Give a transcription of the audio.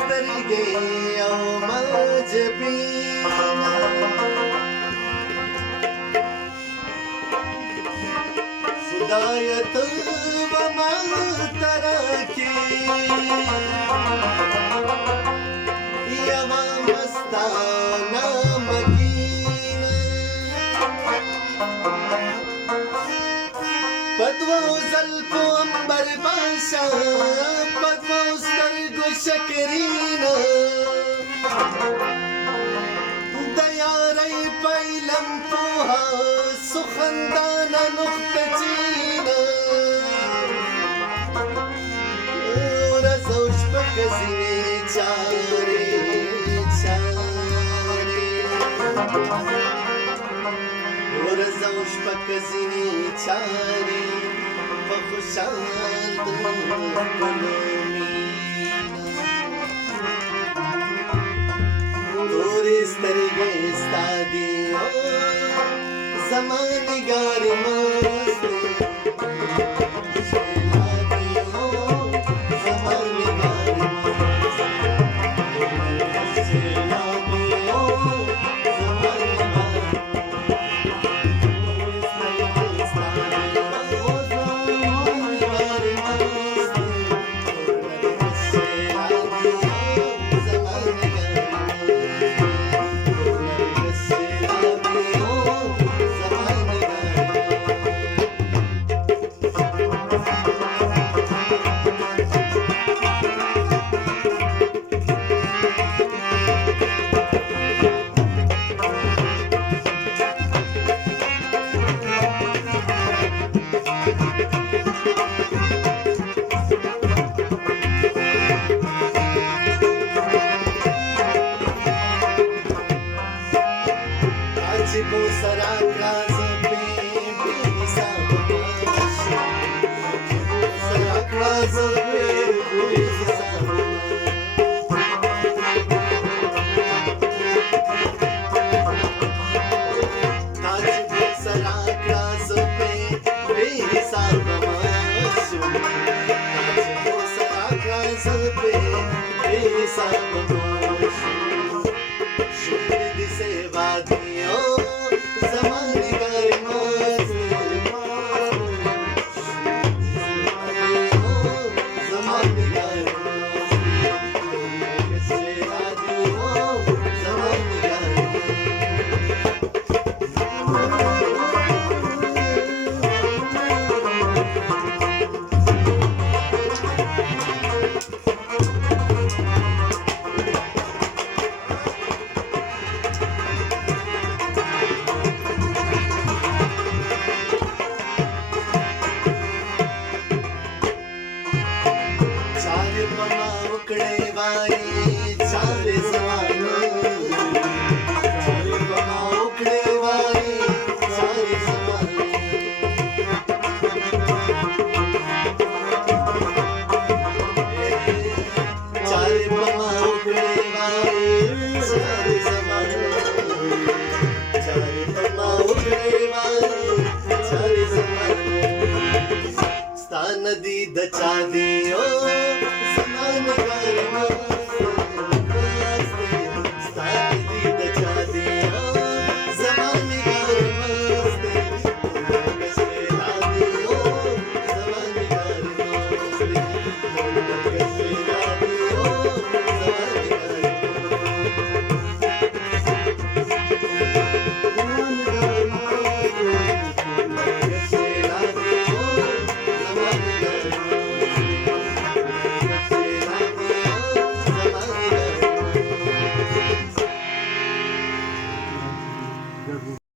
سترګې او مجبینه خدایه ته به ما ته راکې یوه مستانه مکینه په دوو زلفو عنبر باشه په دوو سترګو شکرینه د یارۍ په علم پوهه سخندانه نقطه چینه ورځ او شپه ښځینې چارې ورځ او شپه ښځینې چارې په خوشحال د ښکلو مینه تورې سترګې ستا دي زما نګارې مستې Nadi da cha diyo